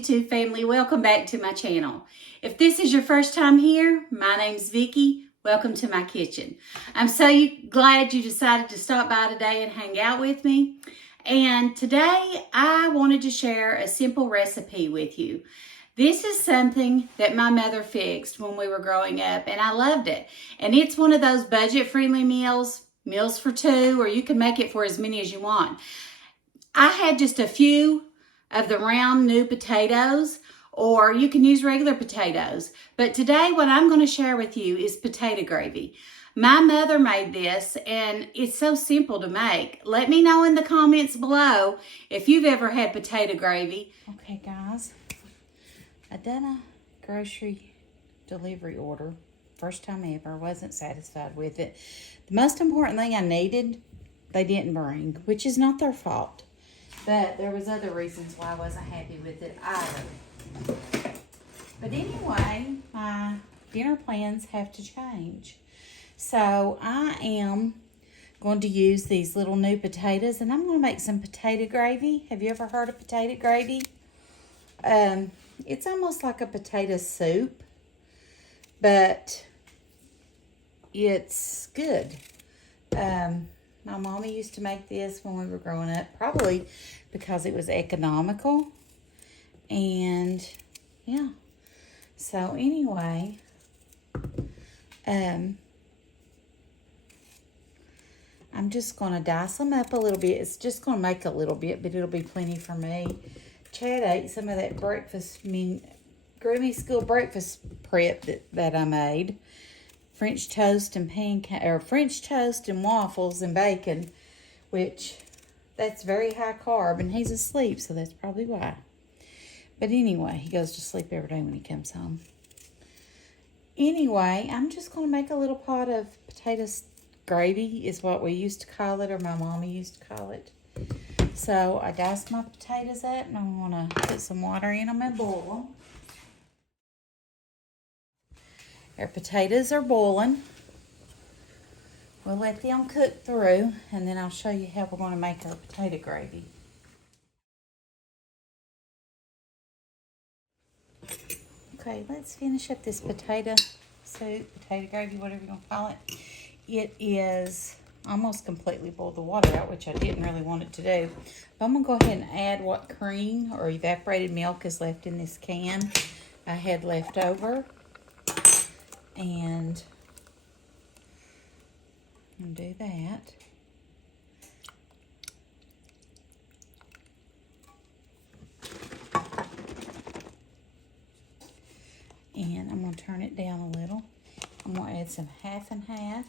YouTube family, welcome back to my channel. If this is your first time here, my name's Vicki. Welcome to my kitchen. I'm so glad you decided to stop by today and hang out with me. And today I wanted to share a simple recipe with you. This is something that my mother fixed when we were growing up and I loved it. And it's one of those budget-friendly meals for two, or you can make it for as many as you want. I had just a few of the round new potatoes, or you can use regular potatoes. But today what I'm going to share with you is potato gravy. My mother made this and it's so simple to make. Let me know in the comments below if you've ever had potato gravy. Okay guys, I done a grocery delivery order. First time ever, wasn't satisfied with it. The most important thing I needed, they didn't bring, which is not their fault. But there was other reasons why I wasn't happy with it either. But anyway, my dinner plans have to change. So I am going to use these little new potatoes and I'm going to make some potato gravy. Have you ever heard of potato gravy? It's almost like a potato soup, but it's good. My mama used to make this when we were growing up, probably because it was economical. And yeah. So anyway, I'm just going to dice them up a little bit. It's just going to make a little bit, but it'll be plenty for me. Chad ate some of that Grammy School breakfast prep that I made. French toast and French toast and waffles and bacon, which that's very high carb, and he's asleep, so that's probably why. But anyway, he goes to sleep every day when he comes home. Anyway, I'm just going to make a little pot of potato gravy is what we used to call it, or my mama used to call it. So I diced my potatoes up, and I'm going to put some water in them and boil them. Our potatoes are boiling. We'll let them cook through, and then I'll show you how we're going to make our potato gravy. Okay, let's finish up this potato soup, potato gravy, whatever you want to call it. It is almost completely boiled the water out, which I didn't really want it to do. But I'm going to go ahead and add what cream or evaporated milk is left in this can I had left over. And do that. And I'm going to turn it down a little. I'm going to add some half and half.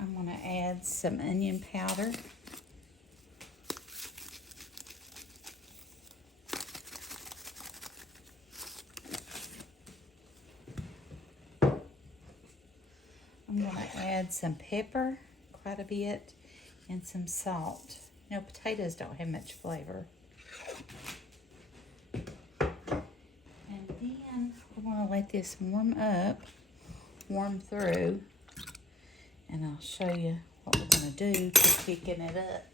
I'm going to add some onion powder. I'm going to add some pepper, quite a bit, and some salt. You know, potatoes don't have much flavor. And then we're going to let this warm through, and I'll show you what we're going to do to thicken it up.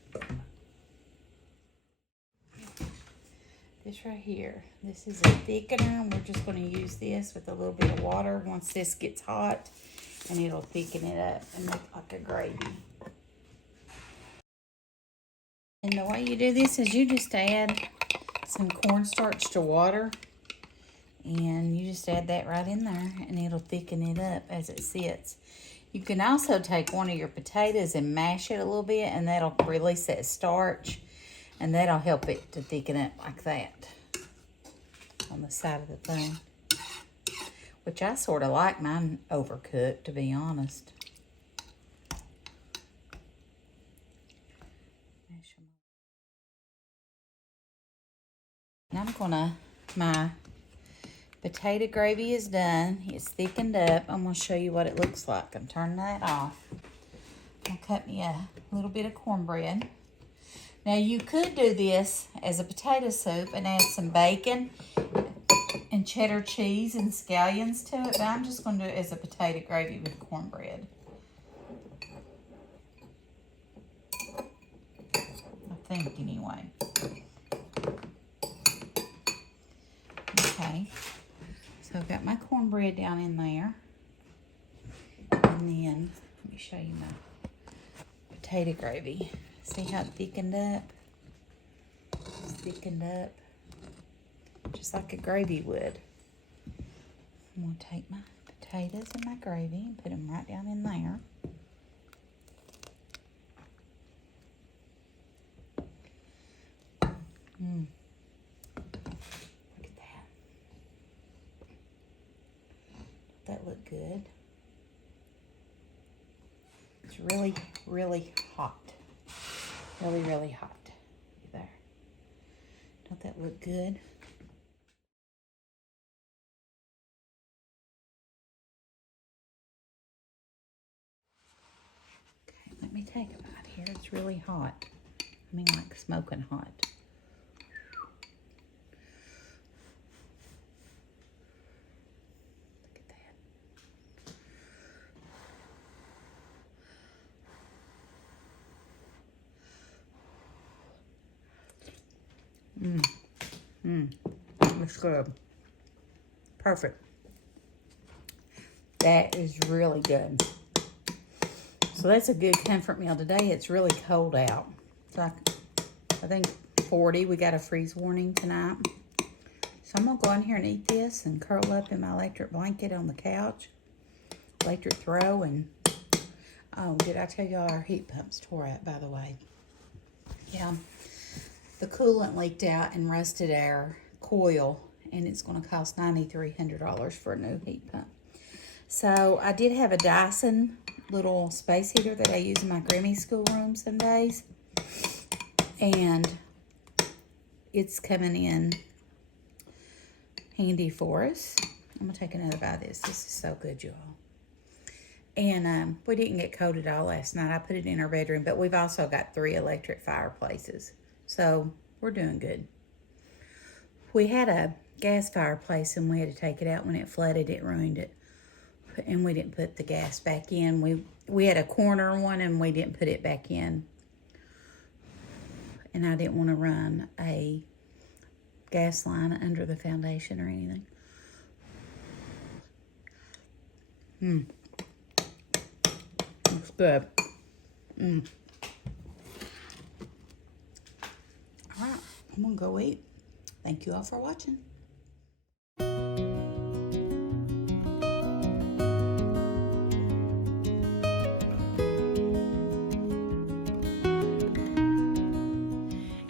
This right here, this is a thickener, and we're just going to use this with a little bit of water once this gets hot. And it'll thicken it up and make like a gravy. And the way you do this is you just add some cornstarch to water. And you just add that right in there. And it'll thicken it up as it sits. You can also take one of your potatoes and mash it a little bit. And that'll release that starch. And that'll help it to thicken up like that. On the side of the thing. Which I sort of like mine overcooked, to be honest. Now my potato gravy is done. It's thickened up. I'm going to show you what it looks like. I'm turning that off. I'm going to cut me a little bit of cornbread. Now you could do this as a potato soup and add some bacon and cheddar cheese and scallions to it, but I'm just going to do it as a potato gravy with cornbread. think anyway. Okay, so I've got my cornbread down in there. And then, let me show you my potato gravy. See how it thickened up? It's thickened up just like a gravy would. I'm going to take my potatoes and my gravy and put them right down in there. Look at that. That looked good. It's really, really hot. Really, really hot. There. Don't that look good? Okay, let me take a bite here. It's really hot. I mean, like smoking hot. Look at that. It's good. Perfect. That is really good. So that's a good comfort meal. Today it's really cold out. It's like, I think 40. We got a freeze warning tonight. So I'm going to go in here and eat this and curl up in my electric blanket on the couch. Electric throw. And, oh, did I tell y'all our heat pump's tore out, by the way? Yeah. The coolant leaked out and rusted our coil. And it's going to cost $9,300 for a new heat pump. So I did have a Dyson little space heater that I use in my Grammy schoolroom some days. And it's coming in handy for us. I'm going to take another bite of this. This is so good, y'all. And we didn't get cold at all last night. I put it in our bedroom, but we've also got 3 electric fireplaces. So we're doing good. We had a gas fireplace and we had to take it out when it flooded. It ruined it. And we didn't put the gas back in. We had a corner one and we didn't put it back in. And I didn't want to run a gas line under the foundation or anything. Looks good. All right, I'm gonna go eat. Thank you all for watching.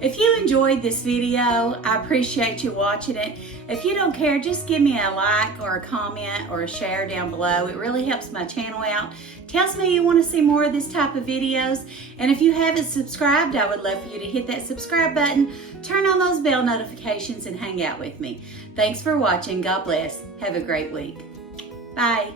If you enjoyed this video, I appreciate you watching it. If you don't care, just give me a like or a comment or a share down below. It really helps my channel out. Tells me you want to see more of this type of videos. And if you haven't subscribed, I would love for you to hit that subscribe button, turn on those bell notifications, and hang out with me. Thanks for watching. God bless. Have a great week. Bye.